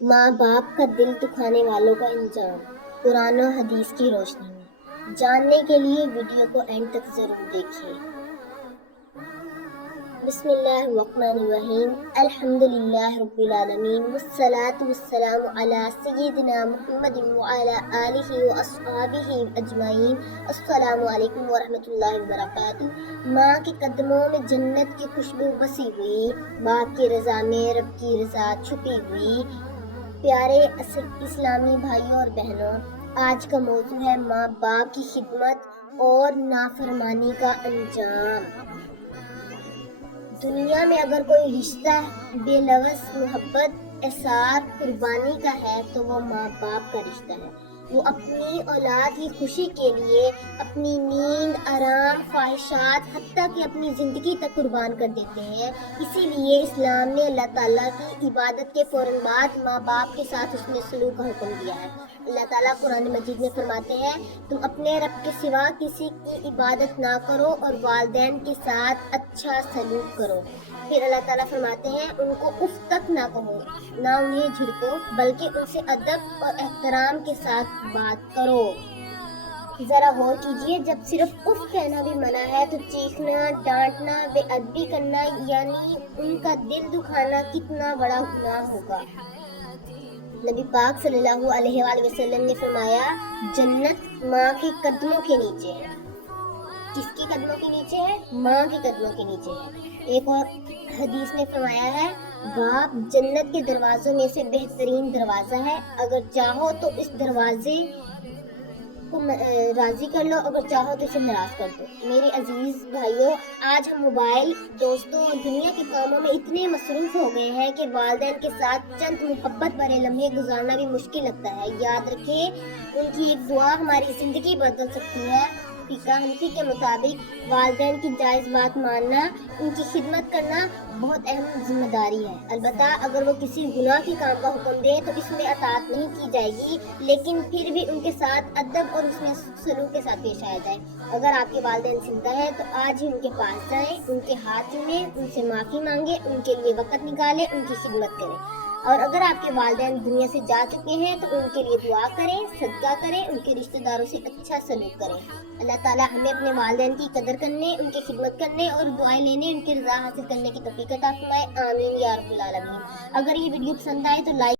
ماں باپ کا دل دکھانے والوں کا انجام، قرآن و حدیث کی روشنی میں جاننے کے لیے ویڈیو کو اینڈ تک ضرور دیکھیے۔ بسم اللہ الرحمن الرحیم، الحمدللہ رب العالمین، والصلاة والسلام علی سیدنا محمد وعلی آلہ واصحابہ اجمعین۔ السلام علیکم ورحمۃ اللہ وبرکاتہ۔ ماں کے قدموں میں جنت کی خوشبو بسی ہوئی، باپ کی رضا میں رب کی رضا چھپی ہوئی۔ پیارے اسلامی بھائیوں اور بہنوں، آج کا موضوع ہے ماں باپ کی خدمت اور نافرمانی کا انجام۔ دنیا میں اگر کوئی رشتہ بے لوث محبت، احسان، قربانی کا ہے تو وہ ماں باپ کا رشتہ ہے۔ وہ اپنی اولاد کی خوشی کے لیے اپنی نیند، آرام، خواہشات، حتیٰ کہ اپنی زندگی تک قربان کر دیتے ہیں۔ اسی لیے اسلام نے اللہ تعالیٰ کی عبادت کے فوراً بعد ماں باپ کے ساتھ حسن سلوک کا حکم دیا ہے۔ اللہ تعالیٰ قرآن مجید میں فرماتے ہیں، تم اپنے رب کے سوا کسی کی عبادت نہ کرو اور والدین کے ساتھ اچھا سلوک کرو۔ پھر اللہ تعالیٰ فرماتے ہیں، ان کو اف تک نہ کہو، نہ انہیں جھڑکو، بلکہ ان سے ادب اور احترام کے ساتھ بات کرو۔ ذرا غور کیجئے، جب صرف اف کہنا بھی منع ہے تو چیخنا، ڈانٹنا، بے ادبی کرنا یعنی ان کا دل دکھانا کتنا بڑا گناہ ہوگا۔ نبی پاک صلی اللہ علیہ وآلہ وسلم نے فرمایا، جنت ماں کے قدموں کے نیچے ہے۔ کس کے قدموں کے نیچے ہے؟ ماں کے قدموں کے نیچے ہے۔ ایک اور حدیث میں فرمایا ہے، باپ جنت کے دروازوں میں سے بہترین دروازہ ہے، اگر چاہو تو اس دروازے کو راضی کر لو، اگر چاہو تو اسے ناراض کر دو۔ میرے عزیز بھائیوں، آج ہم موبائل، دوستوں اور دنیا کے کاموں میں اتنے مصروف ہو گئے ہیں کہ والدین کے ساتھ چند محبت بھرے لمحے گزارنا بھی مشکل لگتا ہے۔ یاد رکھیں، ان کی ایک دعا ہماری زندگی بدل سکتی ہے۔ فقہ حنفی کے مطابق والدین کی جائز بات ماننا، ان کی خدمت کرنا بہت اہم ذمہ داری ہے۔ البتہ اگر وہ کسی گناہ کے کام کا حکم دیں تو اس میں اطاعت نہیں کی جائے گی، لیکن پھر بھی ان کے ساتھ ادب اور حسن سلوک کے ساتھ پیش آیا جائے۔ اگر آپ کے والدین زندہ ہیں تو آج ہی ان کے پاس جائیں، ان کے ہاتھ چومیں، ان سے معافی مانگیں، ان کے لیے وقت نکالیں، ان کی خدمت کریں۔ اور اگر آپ کے والدین دنیا سے جا چکے ہیں تو ان کے لیے دعا کریں، صدقہ کریں، ان کے رشتہ داروں سے اچھا سلوک کریں۔ اللہ تعالیٰ ہمیں اپنے والدین کی قدر کرنے، ان کی خدمت کرنے اور دعائیں لینے، ان کی رضا حاصل کرنے کی توفیق عطا فرمائے۔ آمین یا رب العالمین۔ اگر یہ ویڈیو پسند آئے تو لائک